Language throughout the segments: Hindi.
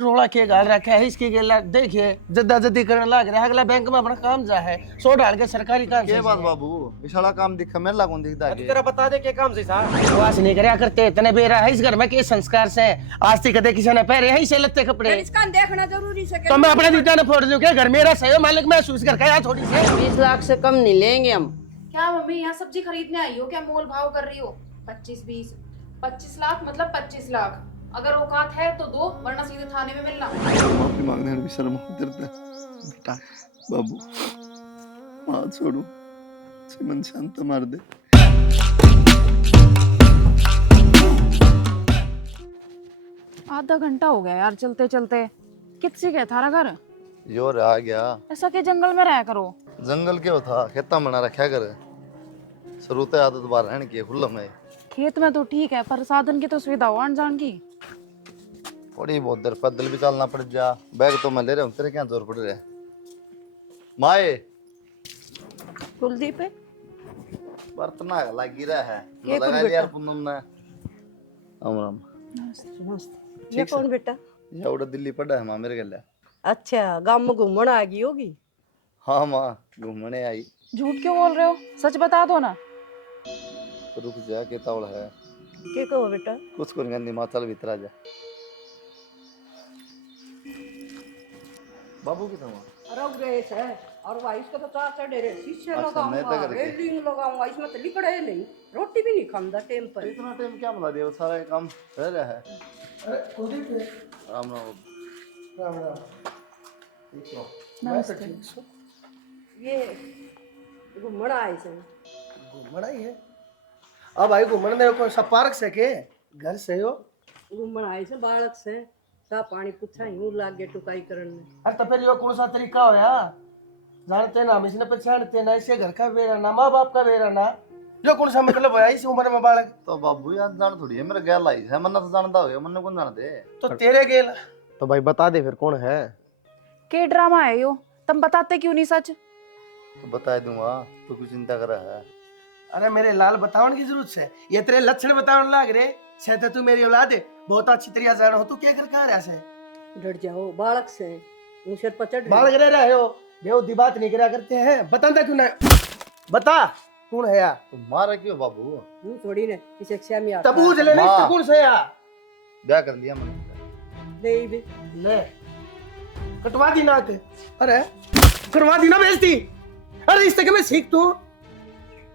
रोला के गाल रखा है इसके गेला देखिए जद्दा जद्दी करने लग रहा है अगला बैंक में अपना काम जा है 100 डाल के सरकारी काम के बात बाबू विशाला काम दिखा मेरे लागू दिखता है तेरा बता दे के काम से साहब बकवास नहीं करया करते इतने बेरा है इस घर में के संस्कार से आज तक कदे किसी ने पहरे है इसे लत्ते कपड़े इसका देखना जरूरी से तो मैं अपने दीदा ने फोड़ दूं क्या घर मेरा सही हो मालिक महसूस करके आया थोड़ी से 20 लाख से कम नहीं लेंगे हम। क्या मम्मी यहाँ सब्जी खरीदने आई हो क्या मोल भाव कर रही हो 25 लाख मतलब 25 लाख अगर औकात है तो दो वरना सीधे थाने में मिलना। माफी मांगने में भी शर्म होती है बेटा बाबू हाथ छोड़ो मन शांत मार दे। आधा घंटा हो गया यार चलते चलते कितसी गया थारा घर यो रहा गया ऐसा के जंगल में रहा करो। जंगल क्यों था खेता बना रखा कर शुरू से आदत बार रहने की खुल्ला में खेत में तो ठीक है पर साधन की तो सुविधा हो आन जान की थोड़ी बहुत देर पैदल भी चलना पड़ जा बैग तो मैं ले रहा हूँ तेरे क्या जोर पड़ रहा है माए कुलदीप बर्तना लगी रहा है ये लगा कौन लिया बेटा? पूनम ने राम राम ये कौन बेटा? ये उड़ा दिल्ली पड़ा है माँ मेरे गले अच्छा गांव में घूमने आ गई होगी। हाँ माँ घूमने आई झूठ क्यों बोल रहे हो सच बता दो ना। तो रुक जा के तावड़ है के कहो बेटा? कुछ को नहीं माँ चल भीतर आ जा बाबू की था रख गए है और भाई इसका तो चार चढ़े रहे शीशे अच्छा, मैं तो लगाऊंगा करके। रेलिंग लगाऊंगा इसमें तो लिकड़े नहीं रोटी भी नहीं खाऊंगा टाइम पर। इतना टाइम क्या मिला दिया वो सारा काम रह रहा है अरे कुलदीप राम राम राम राम ठीक हो नमस्ते। ये घूमने आए से घूमना ही है अब भाई घूमने में कोई सा पार्क से के घर से हो घूमने आए से बालक से सा पानी पूछा यूं लाग गए टुकाई करने में। अरे तो फिर यो कौन सा तरीका होया जानते ना हम इसने पहचानते ना इसे घर का बेरा ना माँ बाप का बेरा ना जो कौन सा मतलब होया इस उम्र में बालक तो बाबू यार जान थोड़ी है मेरा गैल आई है मन्ना तो जानता हो मन्ने कौन जान दे तो तेरे गेल तो भाई बता दे फिर कौन है। के ड्रामा है यो तुम बताते क्यों नहीं सच। तो बता दूंगा तू कुछ चिंता कर रहा है अरे मेरे लाल बतावन की जरूरत है ये तेरे लक्षण बतावन लाग रे शायद तू मेरी औलाद है बहुत अच्छी तरीके जान हो तू क्या कर कहा रहा है डर जाओ बालक से मुँह सिर पर चढ़ बालक रह रहे हो बेहूदी बात नहीं करा करते हैं बता क्यों ना बता कौन है यार तो मारा क्यों बाबू मुँह थोड़ी ने किसी शिक्षा में आता तबूज ले माँ। कौन से यार ब्याह कर लिया मैंने नहीं भी ले कटवा दी नाक अरे करवा दी ना बेइज्जती अरे इस तक में सीख तू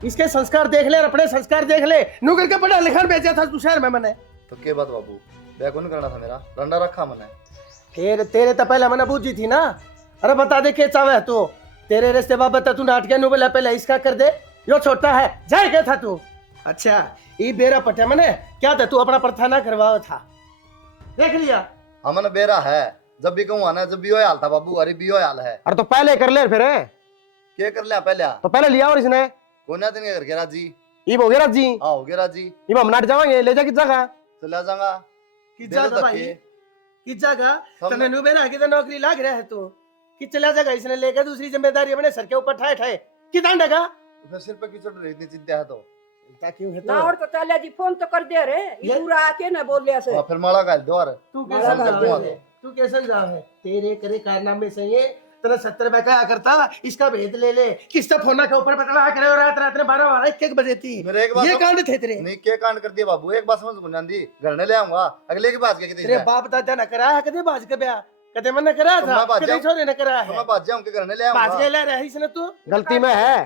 इसके संस्कार देख ले और अपने संस्कार देख ले नू करके पढ़ा लिखा भेजा था तू शहर में मैंने तो के बात बाबू ब्याह कौन करना था मेरा रंडा रखा मैंने फिर तेरे तो पहले मैंने बूझी थी ना अरे बता दे के चावे तू तेरे रिश्ते बाबत तू नाटके नु बोला पहले इसका कर दे यो छोटा है जाए क्या था तू अच्छा ये बेरा पटे मैंने क्या था तू अपना प्रथा ना करवाओ था देख लिया हमने बेरा है जब भी कहूँ आना जब भी हो हाल था बाबू अरे भी हो हाल है अरे तो पहले कर ले फिर क्या कर लिया पहले तो पहले लिया और इसने कौन दिन के करके राजी ये हो गया राजी हाँ हो गया राजी ये हम नाट जाएंगे ले जा किस जगह चला जाऊंगा कि दे दो जागा भाई धक्के। कि जागा हम- तने नु बेरा की तो नौकरी लाग रहा है तू कि चला जाएगा इसने लेकर दूसरी जिम्मेदारी अपने सर के ऊपर ठाए ठाए कि दांडा का तो फिर सिर पे की चढ़ रही इतनी चिंता है तो क्यों है ना और तो चले जी फोन तो कर दे रे ये- पूरा आके ना बोल लिया से और फिर माला का द्वार तू मारा कैसे कर जावे दूंगा है? तू कैसे जावे तेरे करे कारनामे से ये तेरा 70 रुपए का करता इसका भेद ले ले किससे फोन के ऊपर बतला करे और रात रात ने 12 1 बजे थी मेरे एक बात ये तो- कांड थे तेरे नहीं क्या कांड कर दिया बाबू एक बात समझ को दी घर ने ले आऊंगा अगले की बात क्या तेरे बाप दादा ने करा है कदे बाज के ब्याह कदे मन ने करा तो था मैं बाज कदे जाऊं। छोरे ने करा तो है मैं बात जाऊं के घर ने ले बाज के आऊंगा ले रहा है इसने तू गलती में है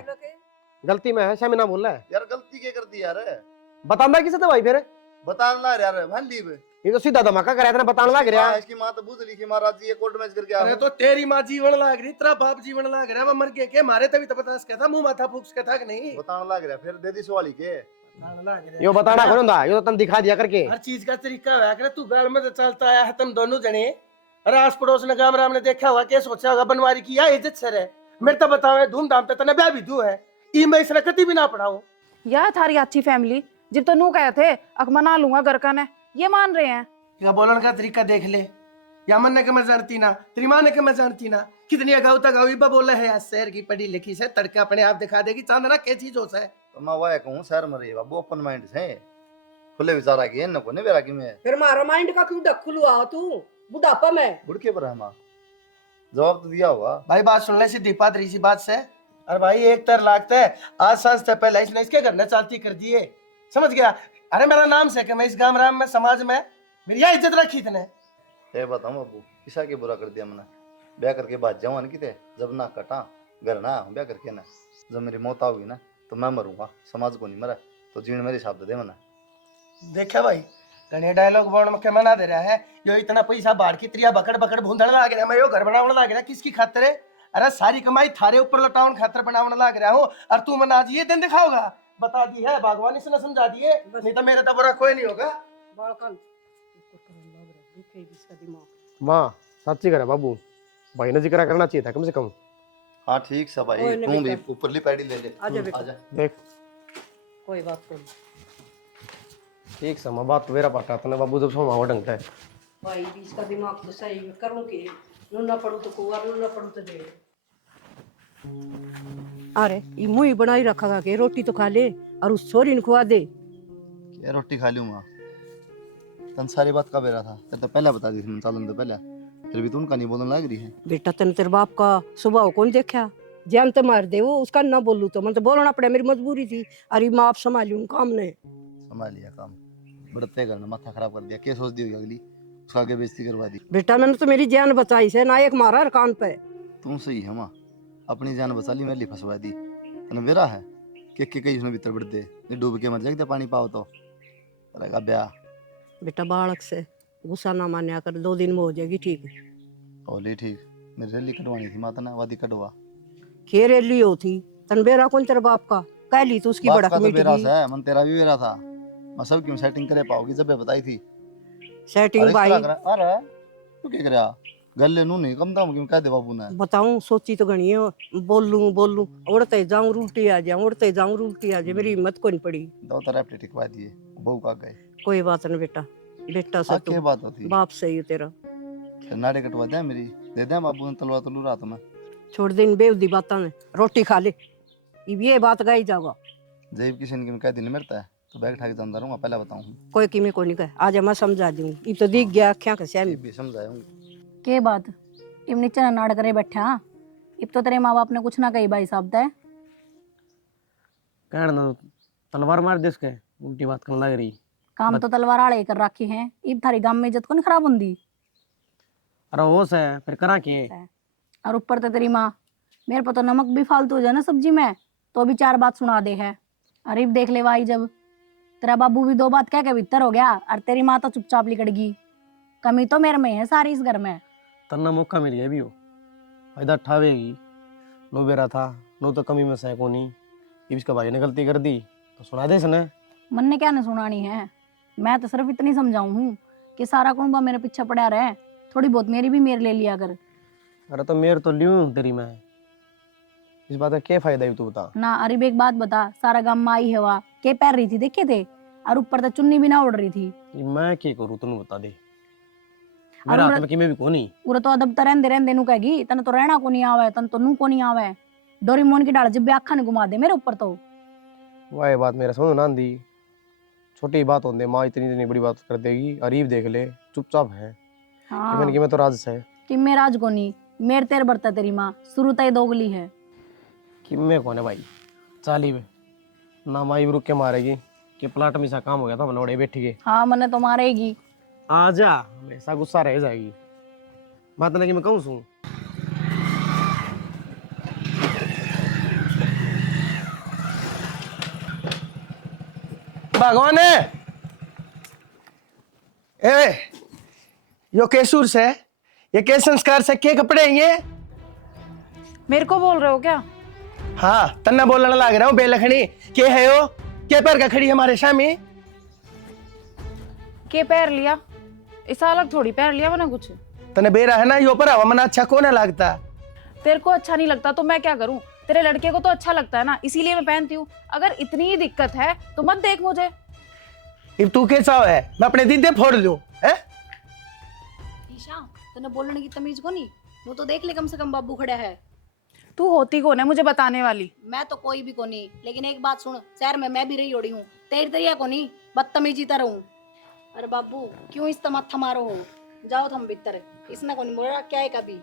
गलती में है शमीना बोल रहा है यार गलती क्या कर दी यार बताना किसे था भाई फिर बताना यार भाई लीव ये तो सीधा धमाका कराया था बताने लग रहा इसकी माँ तो बूझ लिखी महाराज जी कोर्ट मैच करके अरे आ तो तेरी माँ जीवन लाग रही तेरा बाप जीवन लाग रहा है वो मर के मारे तभी तो पता क्या था मुंह माथा फूक के था कि नहीं बताने लग रहा फिर दे दी सवाली के यो बताना कौन था यो तो तन दिखा दिया करके हर चीज का तरीका है अगर तू गाड़ में तो चलता आया है तुम दोनों जने अरे आस पड़ोस ने गाम राम ने देखा होगा क्या सोचा होगा बनवारी की या इज्जत सर है मेरे तो बताओ धूमधाम पे तने ब्याह भी दू है ई मैं इसने कभी भी ना पढ़ाऊं यार थारी अच्छी फैमिली जब तो नू कहे थे अक मना लूंगा घर का ने ये मान रहे हैं। या बोलन का तरीका देख ले या मन ने के मैं जानती ना तेरी माँ ने के मैं जानती ना कितनी अगाऊ तक अवीबा बोला है यार शहर की पढ़ी लिखी से तड़का अपने आप दिखा देगी चांदना क्या चीज हो है तो मैं वह कहूँ शहर में रही बाबू ओपन माइंड से खुले विचार आ गए न को नहीं बेरा की मैं फिर मारा माइंड का क्यों डक खुलवा तू बुढ़ापा में। बुढ़के पर है माँ, जवाब तो दिया होगा। भाई बात सुन ले, सीधी पादरी सी बात से। अरे भाई एक तर लागता है, आज सांस से पहले इसने इसके घर ने चालती कर दिए, समझ गया। अरे मेरा नाम से कि मैं इस गांव राम में समाज में मेरी यह इज्जत रखी इतने। ये बताऊं बाबू, किसा के बुरा कर दिया मैंने? ब्याह करके बात जाऊँ किते, जब ना कटा घर ना ब्याह करके ना, जब मेरी मौत होगी ना तो मैं मरूंगा, समाज को नहीं मरा, तो जीवन मेरे हिसाब दे मैंने। देखा भाई, घने डायलॉग बोर्ड में मना दे रहा है, यो इतना पैसा बाढ़ की त्रिया बकड़ बकड़ भूंदड़ लाग रहा है, मैं यो घर बनावने लाग रहा, किसकी खातिर है? अरे सारी कमाई थारे ऊपर लटाउन खातर बनावने लाग रहा हूँ, और तू मना आज ये दिन दिखाओगा? बता दी है भगवान, इसने समझा दिए, नहीं तो मेरे तो बुरा कोई नहीं होगा। बालकन इसको करने लग रहा है, दिखेगी इसका दिमाग। माँ सच्ची करे बाबू, भाई ने जिक्र करना चाहिए था कम से कम। हाँ ठीक सा भाई, कोई नहीं तू भी बेटा। ऊपरली पैड़ी ले ले। आजा बेटा। आजा। देख कोई बात नहीं ठीक सा, मैं बात तो मेरा पाटा था ना बाबू, जब सोमा ढंगता है। भाई, भी इसका दिमाग तो सही है, करूँ कि ना पढ़ू तो कुआ, ना पढ़ू तो दे। अरे ये मुंह बनाई रखा के रोटी तो खा ले और उस छोरी ने खुआ दे। क्या रोटी खा लूँ माँ? तन सारी बात का बेरा था, तेरे तो पहले बता दी थी चालन तो पहले, फिर भी तू उनका नहीं बोलने लग रही है। बेटा तेने तेरे बाप का स्वभाव कौन देखा? जान तो मार दे वो, उसका ना बोलू तो मैं तो बोलना पड़े, मेरी मजबूरी थी। अरे माँ आप संभालू काम ने। संभाल लिया काम, बढ़ते करना माथा खराब कर दिया। क्या सोच दी होगी अगली, उसका आगे बेइज्जती करवा दी। बेटा मैंने तो मेरी जान बचाई से, ना एक मारा और कान पे। तुम सही है माँ, अपनी जान बचा ली, मेरे लिए फंसवा दी। तने मेरा है कि कई उसने भीतर बढ़ दे, नहीं डूब के मर जाएगा पानी पाओ तो रहेगा ब्याह। बेटा बालक से गुस्सा ना मान्या कर, 2 दिन में हो जाएगी ठीक। ओली ठीक, मेरे रैली कटवानी थी माता ने, वादी कटवा। के रैली हो थी तन बेरा कौन तेरे बाप का? कह ली तो उसकी बाप बड़क का तो मिट बेरा गई। है, मन तेरा भी बेरा था। मैं सब क्यों सेटिंग करे पाओगी जब मैं बताई थी। सेटिंग भाई अरे तू क्या करया गले नू नहीं कम दाम क्यों कह दे बाबू ने। बताऊं, सोची तो घनी है, बोलूं उड़ते जाऊं उल्टी आ जाऊं, उड़ते जाऊं उल्टी आ जाए, मेरी हिम्मत को नहीं पड़ी। दो तरह प्लेट टिकवा दिए, बहू का गए। कोई बात नहीं बेटा, बेटा से क्या तो बात होती, बाप सही है तेरा। नाड़े कटवा दे मेरी, दे दे बाबू ने तलवा तलू रात में। छोड़ दे इन बेवदी बातों ने, रोटी खा ले, ये बात गाई जाओगा। जब किसी ने कह दिन मरता है तो बैग ठाके जानता रहूंगा, पहले बताऊं। कोई किमी को नहीं कहे, आज मैं समझा दूंगी, ये तो दिख गया अखियां के सामने। भी समझाऊंगी। के बात इम नीचे नाड़ करे बैठा, इब तो तेरे माँ बाप ने कुछ ना कही भाई साहब तय। कहना ना तलवार मार दे उसके, उल्टी बात करने लग रही। काम तो तलवार आड़े कर रखी है, इब थारी गांव में इज्जत को नहीं खराब होंदी। अरे होश है फिर करा के। और ऊपर तो तेरी माँ, मेरे पर तो नमक भी फालतू हो जाए ना सब्जी में तो भी 4 बात सुना दे है। अरे इब देख ले भाई, जब तेरा बाबू भी 2 बात कह के भीतर हो गया और तेरी माँ तो चुपचाप लिकड़गी। कमी तो मेरे में है सारी इस घर में। तन्ना मौका मिल गया भी हो, फायदा ठावेगी। नो बेरा था, नो तो कमी में से कोनी, अब इसका भाई ने गलती कर दी तो सुना दे इसने। मन ने क्या न सुनानी है, मैं तो सिर्फ इतनी समझाऊं हूँ कि सारा कुंबा मेरे पीछे पड़ा रहे, थोड़ी बहुत मेरी भी मेरे ले लिया कर। अरे तो मेरे तो लियूं तेरी मैं, इस बात का क्या फायदा है तू बता। ना अरे एक बात बता, सारा गांव में आई हवा के पैर रही थी देखे थे, और ऊपर तो चुन्नी भी ना उड़ रही थी। ये मैं क्या करूं तू बता दे, मेरा हाथ में कि मैं भी कोनी। पूरा तो अदब तो रहंदे रहंदे नु कहेगी, तन तो रहना को नहीं आवे, तन तो नू को नहीं आवे। डोरेमोन की डाल जब आखा ने घुमा दे मेरे ऊपर तो। वह बात मेरा समझ ना आंदी, छोटी बात होंदे माँ इतनी इतनी बड़ी बात कर देगी। अरीब देख ले चुपचाप है हाँ कि मैं तो राज से कि मैं राज को नहीं, मेरे तेर बरता तेरी माँ शुरू तय दोगली है। कि मैं कौन है भाई, चाली में ना माई रुक के मारेगी कि प्लाट में सा काम हो गया था मनोड़े बैठी के। हाँ मने तो मारेगी। आ जा, हमेशा गुस्सा रह जाएगी। बात ना कि मैं कहूँ सू भगवान है ए, यो केसूर से, ये के संस्कार से के कपड़े हैं ये? मेरे को बोल रहे हो क्या? हाँ तन्ना बोलने लग रहा हूँ बेलखनी, के है यो? के पैर का खड़ी हमारे शामी? के पैर लिया? इस अलग थोड़ी पैर लिया मैंने कुछ। तने बेरा है ना यो पर हवा मना अच्छा कौन है लगता? तेरे को अच्छा नहीं लगता तो मैं क्या करूं? तेरे लड़के को तो अच्छा लगता है ना, इसीलिए मैं पहनती हूँ। अगर इतनी ही दिक्कत है तो मत देख मुझे। इब तू कैसा है, मैं अपने दीदे फोड़ लूं है? ईशा तने बोलने की तमीज को नहीं, वो तो देख ले कम से कम बाबू खड़ा है। तू होती कौन है मुझे बताने वाली? मैं तो कोई भी को नहीं, लेकिन एक बात सुन, शहर में मैं भी रही ओड़ी हूँ, तेरी तरिया को नहीं बदतमीजी तरह हूँ। अरे बाबू क्यों इस तमाथा मारो हो? जाओ तुम भीतर, इसने कौन बोला क्या है कभी।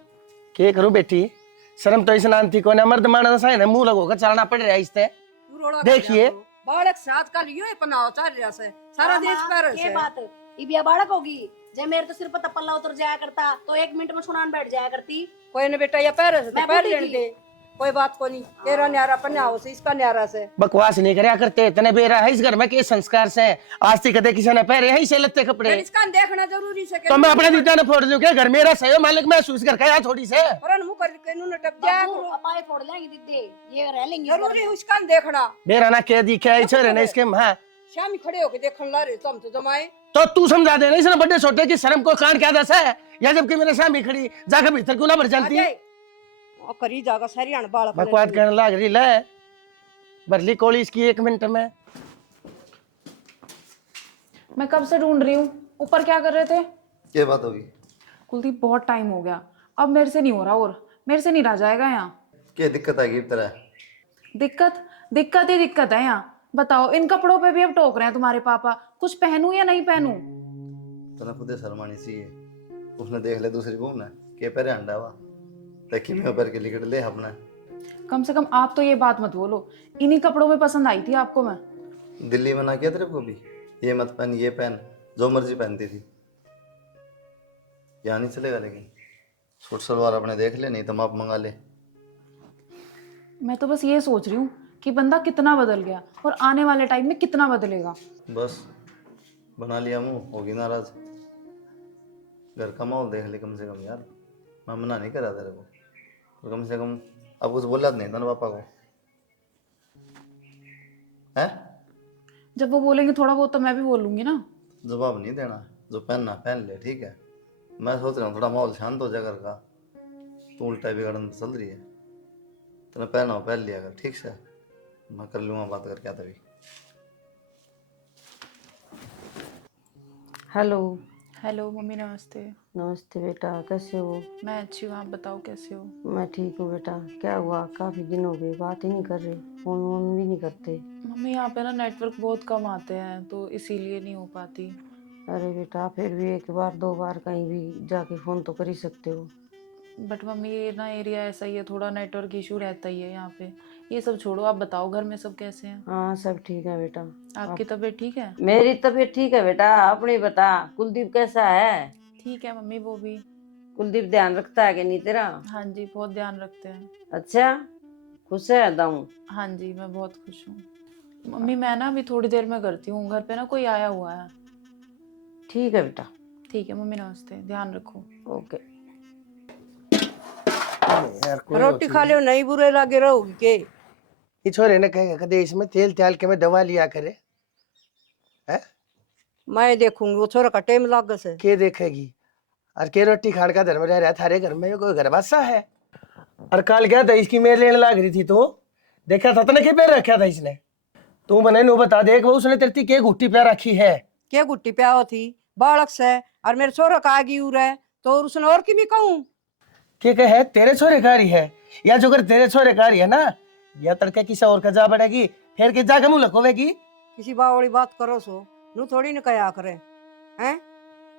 के करूं बेटी, शर्म तो इस नांती को ना मर्द मानस है ना, मुंह लगो का चलना पड़ रहा है इससे। तू रोड़ा देखिए। बालक से आजकल यो पनाव चल रहा से सारा देश पर ये बात इबिया बालक होगी, जे मेरे तो सिर पर तपल्ला उतर जाया करता तो 1 मिनट में सुनान बैठ जाया करती। कोई ने बेटा या पैर से मैं पैर बुढ़ी लेने थी। दे, कोई बात को नहीं। तेरा न्यारा पन्याओ से इसका न्यारा से बकवास नहीं करया करते, तने बेरा है इस घर में के संस्कार से। आज तक कदे किसी ने पहरे है इसे लत्ते कपड़े, इसका देखना जरूरी से तो मैं अपने दीदा ने फोड़ दूं क्या? घर मेरा सही हो मालिक, महसूस कर क्या थोड़ी से। परन मुंह कर के नु टप जाया बाबू करो, अपाए फोड़ लेंगे दीदी, ये रह लेंगे इस घर जरूरी में। उसका देखना। बेरा ना के दिखे है छोरे ने इसके हां, शामी खड़े होके देखन ला रहे तुम तो जमाए। तो तू समझा दे ना इसने बड़े छोटे की शर्म को कान क्या दस है, या जबकि मेरे सामने खड़ी जाकर भीतर क्यों ना भर जाती। ओ करी जागा सारी अण बाल बकवास करने लग रही ले, बरली कोली इसकी 1 मिनट में। मैं कब से ढूंढ रही हूँ, ऊपर क्या कर रहे थे? क्या बात होगी? कुलदीप बहुत टाइम हो गया, अब मेरे से नहीं हो रहा, और मेरे से नहीं रह जाएगा यहाँ। क्या दिक्कत आएगी इस तरह? दिक्कत दिक्कत ही दिक्कत है यहाँ। बताओ, इन कपड़ों पे भी अब टोक रहे हैं तुम्हारे पापा, कुछ पहनूं या नहीं पहनूं? तना खुदे शर्मानी चाहिए। उसने देख ले दूसरी बहू ने के पैरे अंडा वा ताकि मैं पैर के लिकट ले अपना। कम से कम आप तो ये बात मत बोलो, इन्हीं कपड़ों में पसंद आई थी आपको मैं। दिल्ली में ना किया तेरे को भी, ये मत पहन ये पहन, जो मर्जी पहनती थी। यहाँ नहीं चलेगा, लेकिन सूट सलवार अपने देख ले, नहीं तो माप मंगा ले। मैं तो बस ये सोच रही हूँ कि बंदा कितना बदल गया और आने वाले टाइम में कितना बदलेगा। बस बना लिया मुंह, होगी नाराज। घर का माहौल देख ले कम से कम यार। मैं मना नहीं करा तेरे को, तो कम से कम अब कुछ बोला नहीं था ना पापा को, है? जब वो बोलेंगे थोड़ा बहुत तो मैं भी बोलूंगी ना। जवाब नहीं देना, जो पहनना पहन ले, ठीक है? मैं सोच रहा हूँ थोड़ा माहौल शांत हो जाए घर का, तू उल्टा बिगड़न चल रही है। तेने पहना हो पहन लिया कर, ठीक से? मैं कर लूँगा बात करके तभी। हेलो। हेलो मम्मी, नमस्ते। नमस्ते बेटा, कैसे हो? मैं अच्छी हूँ, आप बताओ कैसे हो? मैं ठीक हूँ बेटा। क्या हुआ, काफी दिन हो गए बात ही नहीं कर रहे, फोन वोन भी नहीं करते। मम्मी यहाँ पे ना नेटवर्क बहुत कम आते हैं तो इसीलिए नहीं हो पाती। अरे बेटा, फिर भी 1 बार 2 बार कहीं भी जाके फोन तो कर ही सकते हो। बट मम्मी ये ना एरिया ऐसा ही है, थोड़ा नेटवर्क इशू रहता ही है यहाँ पे। ये सब छोड़ो, आप बताओ घर में सब कैसे हैं? हाँ सब ठीक है बेटा। आपकी तबीयत ठीक है? मेरी तबीयत ठीक है बेटा, अपनी बता। कुलदीप कैसा है? ठीक है मम्मी, वो भी। कुलदीप ध्यान रखता है कि नहीं तेरा? हाँ जी, बहुत ध्यान रखते हैं। अच्छा, खुश है दाऊं? हाँ जी, मैं बहुत खुश हूँ। मम्मी मैं ना अभी थोड़ी देर में करती हूँ, घर पे ना कोई आया हुआ है। ठीक है बेटा। ठीक है मम्मी, नमस्ते, ध्यान रखो। ओके। यार कोई रोटी खा लो, नहीं बुरे लागे रहोगी के? ये छोरे ने कहेगा कदे इसमें तेल त्याल के में दवा लिया करे है, मैं देखूंगी, वो छोरा का टेम लाग से। के देखेगी? और के रोटी खाने का धर्म रह रहा है थारे घर में? ये कोई घर बासा है? और कल क्या था इसकी मेल लेने लग रही थी, तो देखा था तने के पैर रखा था इसने? तू बने नु बता देख, वो उसने तेरी के घुट्टी पे रखी है? क्या गुट्टी प्याओ थी बालक से, और मेरे छोरा का आगी उर है तो उसने और की भी कहूँ? के कहे तेरे छोरे कारी है, या जो कर तेरे छोरे कारी है ना, या तड़के किसी और का जा पड़ेगी, फिर के जाके मुंह लकोवेगी। किसी बावड़ी बात करो सो नू थोड़ी न कया करे हैं,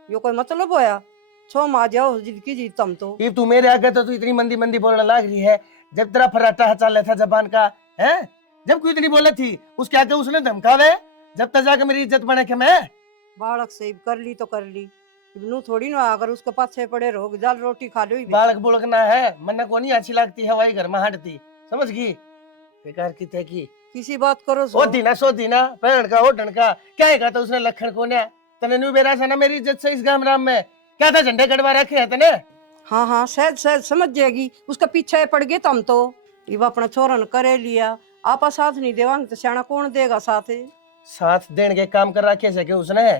यो कोई मतलब होया? छो मा जाओ जिद की जीत तुम तो। ये तू मेरे आगे तो तू इतनी मंदी मंदी बोलने लग रही है, जब तेरा फर्राटा चल रहा था जबान का है, जब कोई इतनी बोला थी उसके आगे उसने धमकावे, जब तक जाके मेरी इज्जत बने के मैं। बालक से कर ली तो कर ली, नू थोड़ी ना अगर उसके पास पड़े रहोगे, जाल रोटी खा लो। बालक बुलकना है, मन को नहीं अच्छी लगती है, वही घर में हटती, समझ गई? बेकार की थे की किसी बात करो ओ सो। दीना सो दीना पैण का होटन का क्या है, तो उसने लखन को ने तने नु बेरा से ना मेरी इज्जत से इस गाम राम में क्या था, झंडे गड़वा रखे हैं तने? हाँ हाँ सहज सहज समझ जाएगी, उसका पीछे पड़ गए तुम तो। ये अपना छोरन करे लिया, आपा साथ नहीं देवांगे तो सियाना कौन देगा साथ? साथ देने के काम कर रखे से कि उसने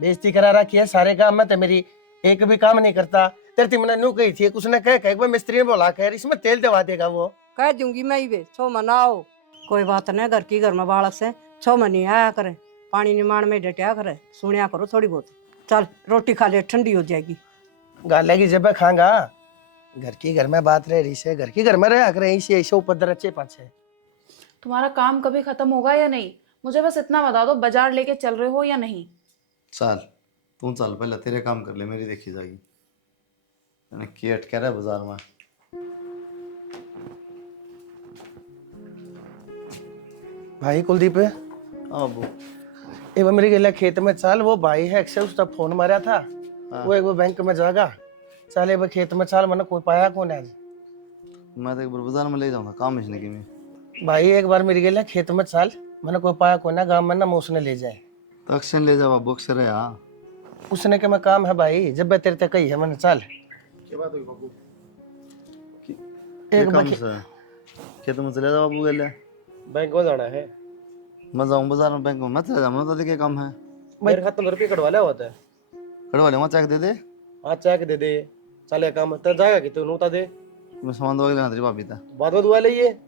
बेइज्जती करा रखी है सारे काम में, तो मेरी एक भी काम नहीं करता। तेरी मैंने नू कही थी, उसने कह मिस्त्री ने बोला कर इसमें तेल दवा देगा, वो कह दूंगी मैं ही वे छो मनाओ। कोई बात नहीं, घर की घर में बालक से छो मनी आया करे, पानी निमाण में डटिया करे, सुनिया करो थोड़ी बहुत। चल रोटी खा ले, ठंडी हो जाएगी। गाले की जब खांगा, घर की घर में बात रह रही से, घर की घर में रह कर ऐसे ऐसे उपद्र अच्छे पाछे। तुम्हारा काम कभी खत्म होगा या नहीं? मुझे बस इतना बता दो, बाजार लेके चल रहे हो या नहीं? चल तू चल पहले तेरे काम कर ले, मेरी देखी जाएगी। मैंने के अटका रहा है बाजार में। भाई कुलदीप है हाँ अबू। ये मेरे गेला खेत में चल, वो भाई है अक्षय, उसका फोन मारा था। वो एक वो बैंक में जागा, चल एक बार खेत में चल, मैंने कोई पाया कौन है आज। मैं तो एक बार बाजार में ले जाऊंगा काम इसने की में। भाई एक बार मेरे गेला खेत में चल, मैंने कोई पाया कौन है, गाँव में ना उसने ले जाए। तो अक्शन ले जाओ अबू, अक्सर है यहाँ। उसने के मैं काम है भाई, जब मैं तेरे तक कही है मैंने चल। एक काम से खेत में चले जाओ अबू गेले। बैंक में जाना है, मैं जाऊँ बाजार में, बैंक में मैं चले जाऊँ, तो क्या काम है। मेरे खाते में रुपये कटवा लिया होता है। कड़वा ले, वहाँ चेक दे दे। हाँ चेक दे दे, चले काम तो जाएगा कि तू नोता दे, मैं सामान दवा के लेना तेरी भाभी था। बाद में दुआ लिए।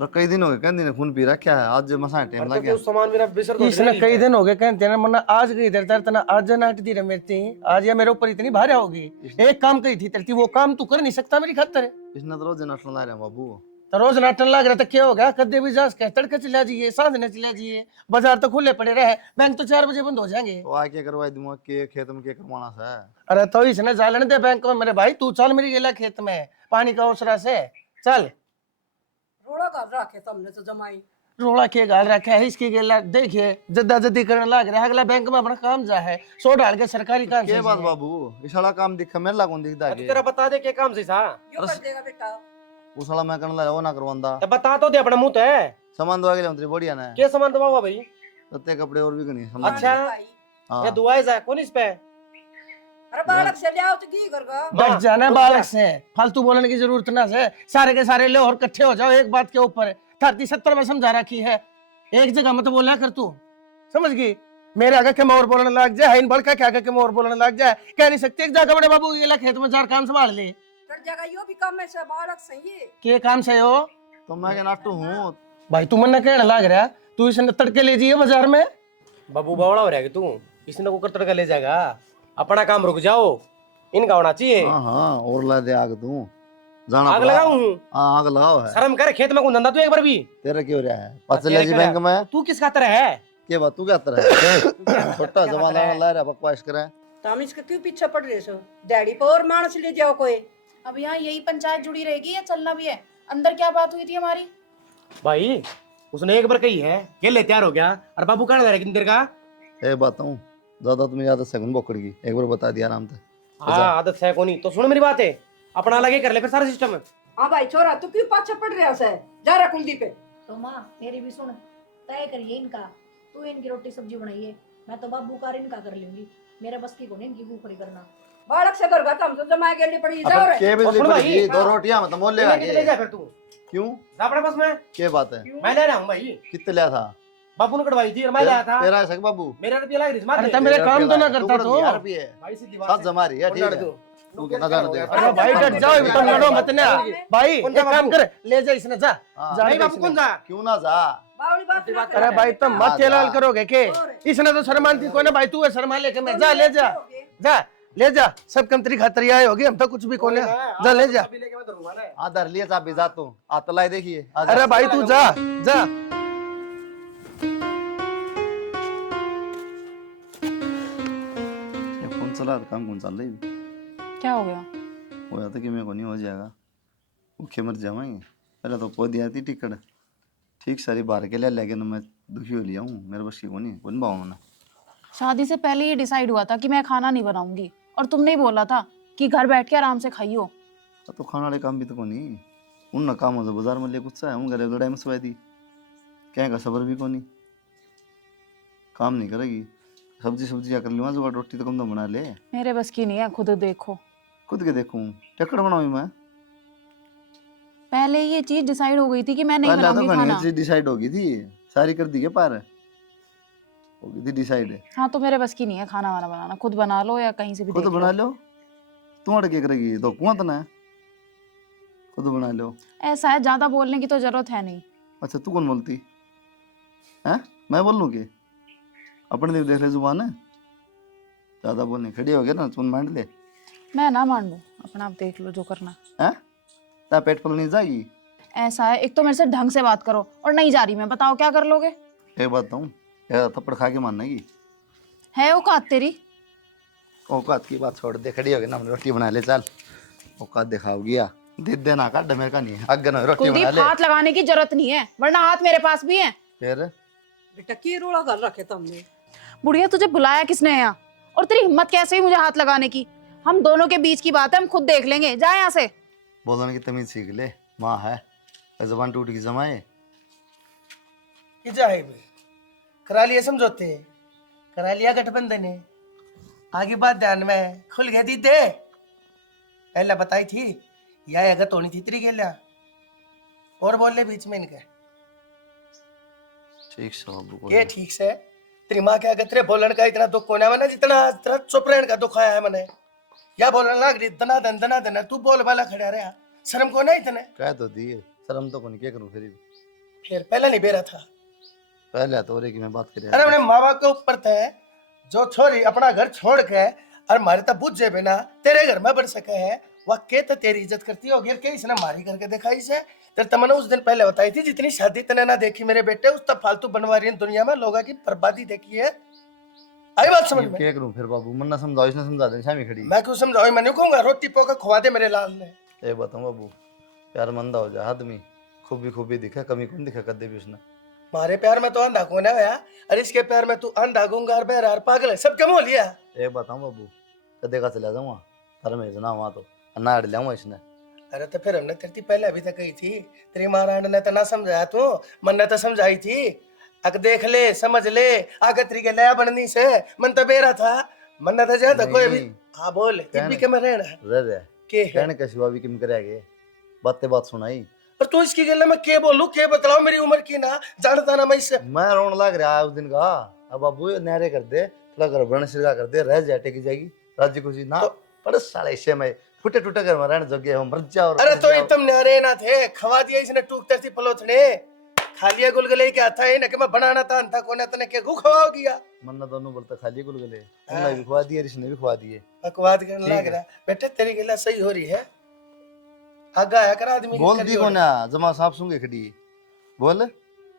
और कई दिन हो गए, कई दिन खून पी रखा है, आज मसा टाइम लग गया। तो सामान मेरा बिसर तो इसने कई दिन हो गए कहते ना, मना आज गई इधर तेरे तना, आज नाट दी रमेती, आज या मेरे ऊपर इतनी भारी होगी। एक काम कही थी तेरी, वो काम तू कर नहीं सकता मेरी खातर। इसने तो रोज नटन ला रहे हैं बाबू। तो रोज नाटन लग रहा था, क्या हो गया, कदे भी जा के तड़के चला जाइए, सांझ ने चला जाइए, बाजार तो खुले पड़े रहे, बैंक तो 4 बजे बंद हो जाएंगे। तो आके करवाई दूंगा, के खेत में के करवाना सा है। अरे तो इसने जालन दे बैंक में मेरे भाई, तू चल मेरी गेला खेत में पानी का ओसरा से चल। रोड़ा कर रखे तुमने तो जमाई। रोड़ा के गाल रखा है इसकी गेला, देखिए जद्दा जद्दी करने लग रहा है, अगला बैंक में अपना काम जा है, 100 डाल के सरकारी काम के से बात बाबू, इस वाला काम दिखा मेरे लागू दिखता है। तेरा बता दे क्या काम से था, यो कर देगा बेटा। उस वाला मैं करने लगा, वो ना करवांदा। तो बता तो दे अपना मुंह तो है। सामान दवा के लिए तेरी बढ़िया ना। क्या सामान दबाओ भाई। तत्ते कपड़े और भी गनी। अच्छा ये दुआएं जा कौन इस पे। अरे बालक से ले आओ तो की करगा। बच जाना बालक से, फालतू बोलने की जरूरत ना है, सारे के सारे ले और इकट्ठे हो जाओ एक बात के ऊपर। 30-70 में समझा रखी है, एक जगह मत बोलना कर तू, समझ गई। मेरे आगे के मोर बोलने लग जाए, इन बड़का क्या के मोर बोलने लग जाए, कह नहीं सकते एक जगह बड़े बाबू ये खेत में 4 काम संभाल ले। कर जगह यो भी काम में से बालक सही है। के काम से हो तो मैं क्या नाटू हूँ भाई, तू मन कहने लग रहा, तू इसे तड़के ले जाइए बाजार में। बाबू बावड़ा हो रहा है तू, इसने को तड़का ले जाएगा, अपना काम रुक जाओ, इनका होना चाहिए। हाँ हाँ, और ला दे आग तू जाना। आग लगाऊं? हाँ आग लगाओ है। शर्म कर, खेत में कौन धंधा तू एक बार भी। तेरा क्यों रहा है पचले जी बैंक में। तू किस खातर है। के बात तू क्या तरह है। छोटा जमाना ला रहा बकवास करे। तुम इसके क्यों पीछे पड़ रहे हो। डैडी को और मानस ले जाओ कोई। अब यहाँ यही पंचायत जुड़ी रहेगी या चलना भी है। अंदर क्या बात हुई थी हमारी। भाई उसने एक बार कही है, ये ले तैयार हो गया, और बाबू कहने लगा किधर का। ए बताऊं, ज्यादा तुम्हें आदत सगुन बोकड़ की, एक बार बता दिया आराम से। हाँ आदत है कोनी तो सुन मेरी बात है, अपना अलग ही कर ले फिर सारा सिस्टम। हाँ भाई छोरा तू क्यों पाछे पड़ रहा है। जा रहा कुलदीप पे। तो माँ मेरी भी सुन, तय करिए इनका, तू इनकी रोटी सब्जी बनाइए, मैं तो बाबू का इनका कर लूंगी, मेरे बस की को नहीं इनकी भूखरी करना। बालक से करगा तुम तो जमाए के लिए पड़ी जा रहे। के बिजली सुन भाई, पड़ेगी, 2 रोटियां मतलब मोल लेगा ले जा फिर तू, क्यों। जा अपने बस में। के बात है, मैं ले रहा हूँ भाई, कितने लिया था। बाबू ने कटवाई थी और मैं लाया था। तेरा है सक बाबू। मेरा रुपया लग रही अरे मेरे काम तो ना करता तो भाई सीधी बात सब है। जमा रही है, ठीक है। तू कितना जान दे। अरे भाई डट जाओ, तुम लड़ो मत ना भाई, एक काम कर ले जा इसने, जा हाँ। जा नहीं बाबू कौन जा। क्यों ना जा। बावली बात ना कर। अरे भाई तुम मत ये लाल करोगे के, इसने तो शर्मानती को ना भाई, तू है शर्मा लेके मैं, जा ले जा जा ले जा, सब कम तेरी खातिर आए होगी, हम तो कुछ भी कोने, जा ले जा। अभी लेके मैं धरूंगा ना। हाँ धर लिया चाबी, जा तू आता लाई देखिए। अरे भाई तू जा जा। ये फोन चला काम कौन चल रही। क्या हो गया। हो जाता कि मेरे को नहीं हो जाएगा, भूखे मर जाएंगे। पहले तो को दिया थी टिकट, ठीक सारी बार के लिए, लेकिन मैं दुखी हो लिया हूँ, मेरे बस की को नहीं कौन बाबू ना। शादी से पहले ही डिसाइड हुआ था कि मैं खाना नहीं बनाऊंगी, और तुमने ही बोला था कि घर बैठ के आराम से खाइयो। तो खाने वाले काम भी तो को नहीं, उन ना काम हो तो बाजार में ले कुछ सा है, उन घरे लड़ाई में सवाई दी, क्या का सबर भी को नहीं, काम नहीं करेगी। सब्जी सब्जी क्या कर लूँगा, जो रोटी तो कम तो बना ले। मेरे बस की नहीं है, खुद देखो। खुद के देखूँ टक्कर बनाऊँ मैं। पहले ये चीज डिसाइड हो गई थी कि मैं नहीं पहले तो बनाऊंगी खाना। चीज डिसाइड हो गई थी, सारी कर दी के पार हो गई थी डिसाइड। हाँ तो मेरे बस की नहीं है खाना वाना बनाना, खुद बना लो या कहीं से भी खुद देख बना लो। लो, तुम्हारे क्या करेगी, तो कुआं तो ना है, खुद बना लो। ऐसा है, ज्यादा बोलने की तो जरूरत है नहीं। अच्छा तू कौन बोलती है, मैं बोल लूँ कि अपने दिल देख ले जुबान है, ज्यादा बोलने खड़ी हो गया ना तुम मान ले। मैं ना मान लूँ, अपना आप देख लो जो करना। हैं ता पेट पल नहीं जाएगी। ऐसा है, एक तो मेरे से ढंग से बात करो, और नहीं जा रही मैं, बताओ क्या कर लोगे। एक बात बताऊँ, यार थप्पड़ खा के मानना की। है औकात तेरी, औकात की बात छोड़ दे, खड़ी हो गई ना, हमने रोटी बना ले चल। औकात दिखाओगी या दे देना का डमेर का नहीं है, अगर ना रोटी बना कुलदीप ले। हाथ लगाने की जरूरत नहीं है, वरना हाथ मेरे पास भी है। फिर बेटा की रोड़ा कर रखे तुमने। बुढ़िया तुझे बुलाया किसने है यहाँ? और तेरी हिम्मत कैसे हुई मुझे हाथ लगाने की? हम दोनों के बीच की बात है, हम खुद देख लेंगे। जा यहाँ से। बोलने की तमीज सीख ले, माँ है, जबान टूट की जमाए। कि जाए भी करा लिया समझौते, करा लिया गठबंधन ने, आगे बात ध्यान में खुल गया दी दे। पहले बताई थी या अगर तोनी थी तेरी गेला और बोल ले बीच में इनके। ठीक से बाबू को ये ठीक से तेरी माँ क्या तेरे बोलन का इतना दुख होना मैंने जितना तेरा चुप रहने का दुख आया है मैंने। या बोलने लग रही दना दना तू बोल वाला खड़ा रहा, शर्म को नहीं इतने। कह तो दी है, शर्म तो कौन क्या करूं फिर पहले नहीं बेरा था। पहले तो रे की मैं बात कर अरे अपने माँ बाप के ऊपर थे, जो छोरी अपना घर छोड़ के और मारे तब बुझ जे बिना तेरे घर में बढ़ सके है, वह के तो तेरी इज्जत करती होगी के इसने मारी करके दिखाई से। तेरे तमन्ना उस दिन पहले बताई थी जितनी शादी तने ना देखी मेरे बेटे, उस तब फालतू बनवा रही है दुनिया में, लोगों की बर्बादी देखी है। आई बात समझ में? क्या करूं फिर बाबू, मन ना समझाओ, इसने समझा दे शामी खड़ी। मैं क्यों समझाऊं, मैं नहीं कहूंगा रोटी पोका खवा दे मेरे लाल ने। एक बताऊं बाबू, प्यार मंदा हो जाए आदमी, खूबी दिखा, कमी कौन दिखा कदे भी उसने। मारे प्यार में तो अंधा कौन है भैया? अरे इसके प्यार में तू अंधा गुंगार बहरार पागल है, सब कम हो लिया। एक बताऊं बाबू, कदे का चला जाऊंगा तारा में जना वहां तो अन्ना अड़ लाऊंगा इसने। अरे तो फिर हमने तेरी पहले अभी तक कही थी, तेरी महारानी ने तो ना समझाया तू, मन ने तो समझाई थी। अक देख ले समझ ले, आगे तरीके लया बननी से मन तो बेरा था, मन ने तो ज्यादा कोई भी। हाँ बोल इतनी के में रहना है रह के है? कहने के सिवा भी किम करेगे, बात सुनाई। पर तू इसकी गल में के बोलू के बतलाओ, मेरी उम्र की ना जानता ना मैं इससे। मैं रोन लग रहा है उस दिन का। अब बाबू नहरे कर दे, थोड़ा घर बन सिरका कर दे, रह जाए टेकी जाएगी राज्य खुशी ना। पर साले इसे में फुटे टूटे घर में रहने जोगे हम मर जाओ। अरे तो तुम न्यारे ना थे, खवा दिया इसने टूकते थी पलोथने, खालिया गुलगुले के आता है ना कि मैं बनाना था अंता कोने तने के गु खवाओ गया। मन्ना दोनों बोलता खाली गुलगुले, हमने भी खवा दिए, इसने भी खवा दिए। बकवाद करने लग रहा है बेटे, तेरी गला सही हो रही है। आगा है कर आदमी बोल दी को ना जमा साफ सुंगे खड़ी बोल।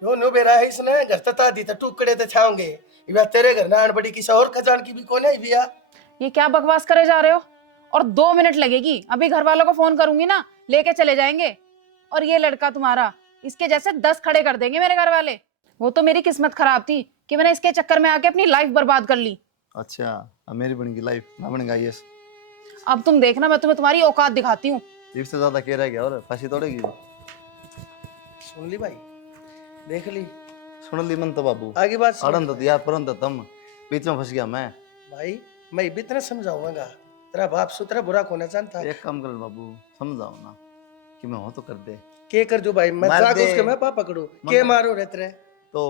यो नो बेरा है इसने घर तता दी तो टुकड़े तो छाओगे, इबा तेरे घर ना बड़ी किसी और खजान की भी कोने इबिया। ये क्या बकवास करे जा रहे हो? और 2 मिनट लगेगी, अभी घर वालों को फोन करूंगी ना, लेके चले जाएंगे। और ये लड़का तुम्हारा, इसके जैसे 10 खड़े कर देंगे मेरे घर वाले। वो तो मेरी किस्मत खराब थी कि मैंने इसके चक्कर में आके अपनी लाइफ बर्बाद कर ली। अच्छा अब मेरी बनेगी लाइफ, ना बनेगा ये। अब तुम देखना, मैं तुम्हें तुम्हारी औकात दिखाती हूँ। इससे ज्यादा क्या रह गया और फांसी तोड़ेगी। सुन ली भाई, देख ली, सुन ली मन तो बाबू आगे बात सुन। अड़न तो दिया परन तो तुम बीच में फंस गया मैं। भाई मैं भी इतना समझाऊंगा, तेरा बाप सुतरा बुरा होना जानता है। एक काम कर बाबू, समझाओ ना कि मैं हो तो कर दे। के कर दू भाई, मैं मार जाग दे। उसके मैं पा पकड़ू के मारो रे तेरे तो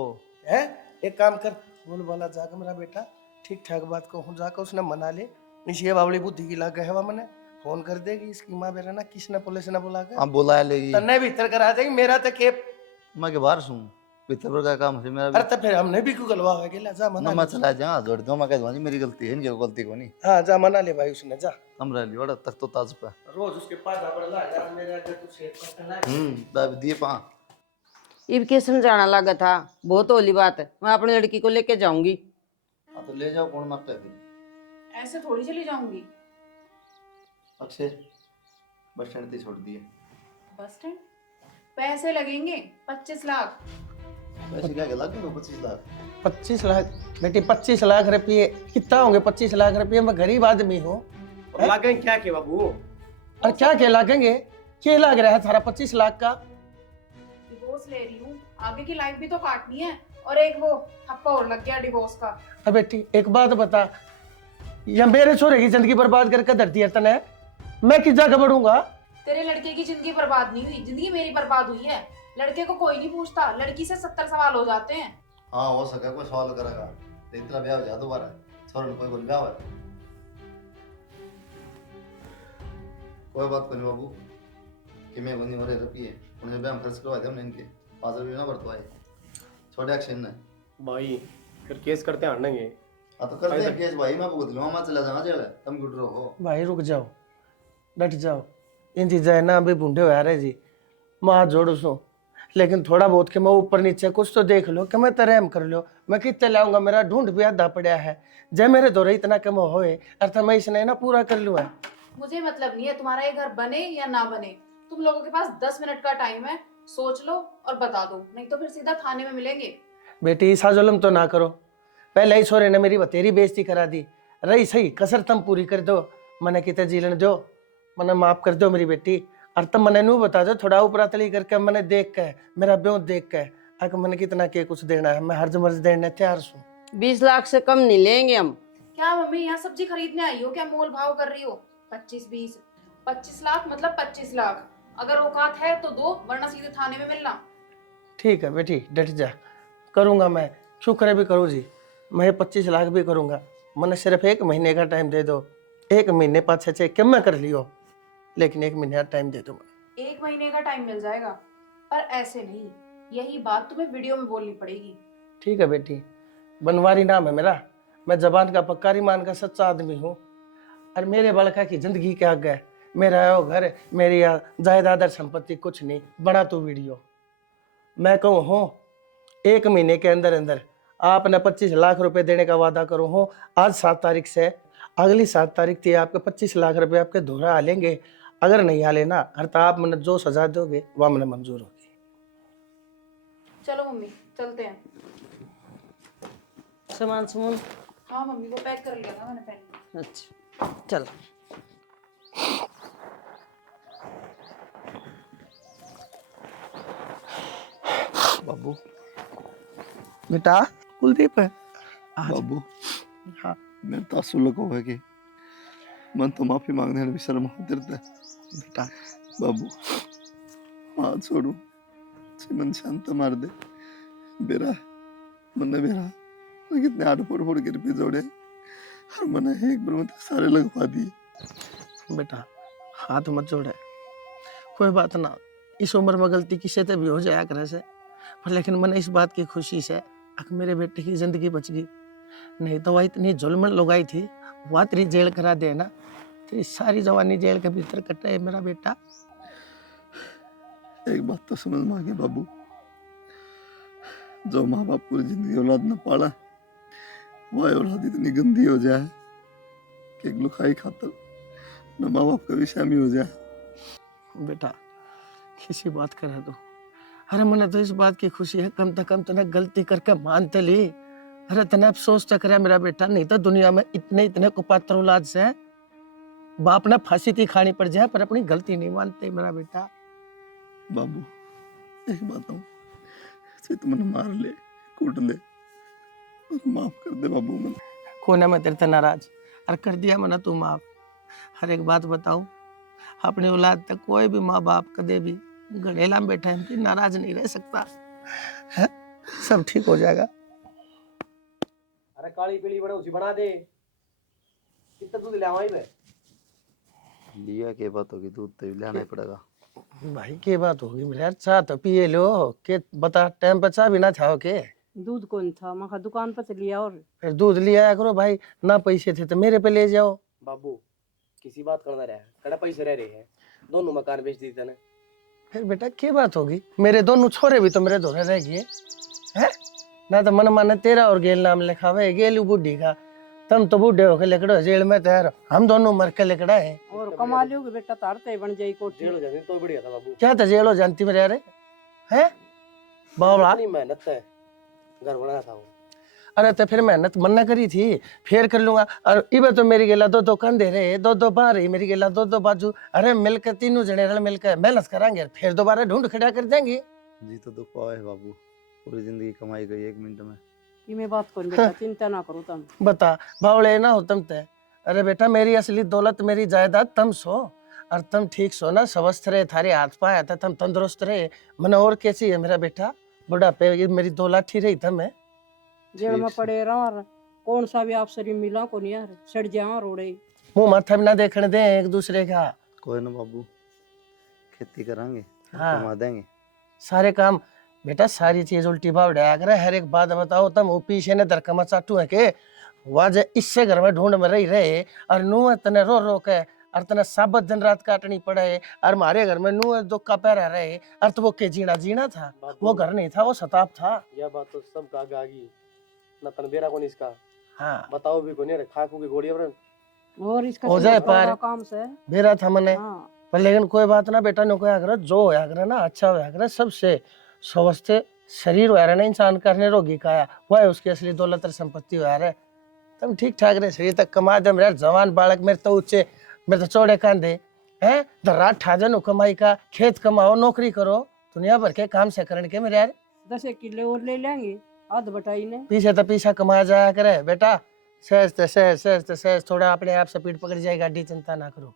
है। एक काम कर, बोल बोला जाग मेरा बेटा, ठीक ठाक बात को हूँ जाकर उसने मना ले। इस ये बावली बुद्धि की लाग है मैंने फोन कर देगी इसकी माँ बेरा ना, किसने पुलिस ने बुला कर आप बुला लेगी। तन्ने भीतर करा देगी, मेरा तो के। मैं के बाहर सूं भीतर पर का काम है मेरा अरे भी। तो फिर हमने भी क्यों गलवा है गेला, जा मना मैं ले। चला जा जोड़ दो, मैं कह दूंगा मेरी गलती है, इनकी गलती को नहीं। हाँ जा मना ले भाई, उसने जा। हम रह लियो तक तो ताज पे। रोज उसके पास बड़ला जा मेरे आगे तू सेठ पकड़ना। दाब दिए पा। इब के समझाना लगा था, बहुत होली बात है, मैं अपनी लड़की को लेके जाऊंगी। हाँ तो ले जाओ, कौन मारता है फिर। ऐसे थोड़ी चली जाऊंगी। अक्षय बस स्टैंड पे छोड़ दिए। बस स्टैंड पैसे लगेंगे 25 लाख। पैसे क्या लगे 25 लाख। 25 लाख बेटी, 25 लाख रुपये कितना होंगे? 25 लाख रुपये, मैं गरीब आदमी हूँ। लागेंगे क्या के बाबू? और क्या क्या लागेंगे? क्या लाग रहा है थारा 25 लाख का? डिवोर्स ले रही हूँ, आगे की लाइफ भी तो काटनी है। और एक वो ठप्पा और लग गया डिवोर्स का। अब बेटी एक बात बता, या मेरे छोरे की जिंदगी बर्बाद करके धरती है तने, मैं किस जगह बढ़ूंगा? तेरे लड़के की जिंदगी बर्बाद नहीं हुई, जिंदगी मेरी बर्बाद हुई है। लड़के को कोई नहीं पूछता, लड़की से 70 सवाल हो जाते हैं। हाँ हो सका कोई सवाल करेगा तो इतना ब्याह हो जा दोबारा, छोड़ कोई बोल ब्याह है। कोई बात नहीं बाबू कि मैं बंदी मरे रुपये उन्हें ब्याह खर्च करवा दे हमने इनके 5 रुपये ना बरतवाए छोड़े एक्शन ने। भाई फिर केस करते आनेंगे। हाँ तो करते हैं केस भाई, मैं भुगत लूंगा, मैं चला जाऊंगा जेल, तुम गुड रहो। भाई रुक जाओ, डट जाओ, इन चीजें है ना अभी बूढ़े हो रहे जी, मैं हाथ जोड़ू सो, लेकिन थोड़ा बहुत के मैं ऊपर नीचे कुछ तो देख लो कि मैं तो रहम कर लो। मैं कितने लाऊंगा, मेरा ढूंढ भी आधा पड़ा है। जय मेरे दौरे इतना कम होए अर्थात मैं इसने ना पूरा कर लूँ। मुझे मतलब नहीं है तुम्हारा ये घर बने या ना बने। तुम लोगों के पास 10 मिनट का टाइम है, सोच लो और बता दो, नहीं तो फिर सीधा थाने में मिलेंगे। बेटी ऐसा जुल्म तो ना करो, पहले ही छोरे ने मेरी बतेरी बेइज्जती करा दी। रही सही कसर तुम पूरी कर दो, मने कितने जीलन दो, मने माफ कर दो मेरी बेटी। और तुम मने नू बता दो थोड़ा ऊपर तली करके मैंने देख के मेरा ब्यों देख के अगर मैंने कितना के कुछ देना है मैं हर मर्ज देने तैयार हूँ। 20 लाख से कम नहीं लेंगे हम। क्या मम्मी यहाँ सब्जी खरीदने आई हो क्या? मोल भाव कर रही हो? 25 लाख मतलब 25 लाख। अगर औकात है तो दो, वरना सीधे थाने में मिलना। ठीक है बेटी डट जा, करूँगा मैं, शुक्र भी करूँ जी, मैं 25 लाख भी करूँगा। मैंने सिर्फ 1 महीने का टाइम दे दो, 1 महीने 5-6 कम मैं कर लियो, लेकिन 1 महीने का टाइम दे दो। 1 महीने का टाइम मिल जाएगा, पर ऐसे नहीं, यही बात तुम्हें वीडियो में बोलनी पड़ेगी। ठीक है बेटी, बनवारी नाम है मेरा, मैं जबान का पक्का ईमान का सच्चा आदमी हूँ। और मेरे बड़का की जिंदगी के आगे मेरा वो घर, मेरी जायदाद और संपत्ति कुछ नहीं। बना तू वीडियो, मैं कहूँ हूँ 1 महीने के अंदर अंदर आपने 25 लाख रुपए देने का वादा करो हूँ। आज 7 तारीख से अगली 7 तारीख थी आपके 25 लाख रुपए आपके धोरा आ लेंगे। अगर नहीं आ लेना अर्थात आप मैंने जो सजा दोगे वह मैंने मंजूर होगी। चलो मम्मी चलते हैं। सामान सामान। हाँ मम्मी, वो पैक कर लिया था मैंने पहले। अच्छा चल। बाबू बेटा कुलदीप है। बाबू हाँ मैं तासु लगा है कि मन तो माफी मांगने में भी शर्म होती है बेटा, बाबू हाथ छोड़ू मन शांत मार दे बेरा मन्ने बेरा मैं कितने आड़ फोड़ के रुपये जोड़े और मैंने एक बार में सारे लगवा दिए। बेटा हाथ मत जोड़े, कोई बात ना, इस उम्र में गलती किसी से भी हो जाया करे से, पर लेकिन मैंने इस बात की खुशी से अगर मेरे बेटे की जिंदगी बच गई, नहीं तो वह इतनी जुल्म लगाई थी वह तेरी जेल करा देना, तेरी सारी जवानी जेल के भीतर कटे है मेरा बेटा। एक बात तो समझ में आ गई बाबू, जो माँ बाप पूरी जिंदगी औलाद न पाला वह औलाद इतनी गंदी हो जाए कि लुखाई खातर न माँ बाप का विषय में हो जाए। बेटा किसी बात करे तो, अरे मैंने तो इस बात की खुशी है कम से कम तूने गलती करके मानते ली। अरे तने अफसोस तो करे मेरा बेटा, नहीं तो दुनिया में इतने कुपात्र औलाद से बाप ने फांसी थी खानी पड़ जाए पर अपनी गलती नहीं मानते मेरा बेटा। बाबू एक बात हूँ, तो मैंने मार ले कूट ले माफ कर दे बाबू। मन कोने में तेरे से नाराज और कर दिया मैंने तू माफ। हर एक बात बताऊं, अपनी औलाद तक कोई भी माँ बाप कदे भी गड़ेला में बैठा है नाराज नहीं रह सकता है, सब ठीक हो जाएगा। अरे काली पीली बड़े उसी बना दे, कितना दूध ले आवाई में लिया के बात होगी, दूध तो लाना ही पड़ेगा। भाई के बात होगी मेरे यार, चाह तो पिए लो के बता टाइम पर चाह भी ना चाहो के दूध कौन था? मैं दुकान पर से लिया और फिर दूध ले आया करो भाई, ना पैसे थे तो मेरे पे ले जाओ। बाबू किसी बात करना रहा कड़ा पैसे रह रहे हैं, दोनों मकान बेच दी तने। फिर बेटा क्या बात होगी, मेरे दोनों छोरे भी तो मेरे धोरे रह गए हैं ना, तो मन माने तेरा और गेल नाम लिखा हुआ है, गेलू बुढ़ी का, तुम तो बूढ़े होके लेकड़ो जेल में तैयार, हम दोनों मर के लेकड़ा है। और कमा लोगे बेटा, तारते बन जाई कोठी। जेल हो जाती तो बढ़िया था बाबू। क्या था जेल हो जानती मेरे यारे है बाबा, इतनी मेहनत है घर बनाया था वो। अरे तो फिर मेहनत मन्ना करी थी, फिर कर लूंगा। और इबे तो मेरी गेला दो कंधे रहे, दो बाह रही मेरी गेला, दो बाजू, अरे मिलकर तीनों जने रल मिलकर मेहनत करांगे, फिर दोबारा ढूंढ खड़ा कर देंगे। जी तो दुख पाए बाबू, पूरी जिंदगी कमाई गई 1 मिनट में। कि मैं बात करूं बेटा, चिंता ना करो तुम। बता बावड़े ना हो तुम ते, अरे बेटा मेरी असली दौलत मेरी जायदाद तुम सो, और तुम ठीक सो ना, स्वस्थ रहे, थारे हाथ पाया था, तुम तंदुरुस्त रहे, मन और कैसी है मेरा बेटा, बुढ़ापे मेरी दौलत ही रही तुम है। जेल में पड़े रहा, कौन सा भी आप शरीर मिला को नहीं यार, सड़ जा रोड़े। मुंह माथा भी ना देखने दे एक दूसरे का। कोई ना बाबू, खेती करांगे, हाँ। कमा देंगे सारे काम बेटा, सारी चीज उल्टी भाव डाया करे। हर एक बात बताओ तुम वो पीछे ने दरकमा चाटू है के वाज इससे घर में ढूंढ में रही रहे, और नू तने रो के और तने साबत दिन रात काटनी पड़े, और हमारे घर में नू दुख का पैरा रहे, और तो वो के जीना था, वो घर नहीं था, वो सताप था। यह बात तो सब का आगी, ना तन बेरा को इसका हाँ बताओ भी कोनी रे खाकू की गोड़ी पर और इसका हो जाए समझ पड़ रहा पार। काम से। बेरा था मने हाँ पर लेकिन कोई बात ना बेटा, नो कोया करे जो होया करे ना अच्छा होया करे, सबसे स्वस्थ शरीर होया रहे ना इंसान करने रोगी काया वह उसकी असली दौलत और संपत्ति होया रहे। तुम ठीक ठाक रहे शरीर तक कमा दे मेरे जवान बालक, मेरे तो ऊंचे, मेरे तो चौड़े कांधे हैं, रात ठाजन हो कमाई का, खेत कमाओ, नौकरी करो, दुनिया भर के काम से करने के मेरे यार। 10 किलो और ले लेंगे आध बटाई ने। पीछे तो पीछा कमाया जाया करे बेटा, सहज सहज थोड़ा अपने आप से पीठ पकड़ जाए गाड़ी, चिंता ना करो।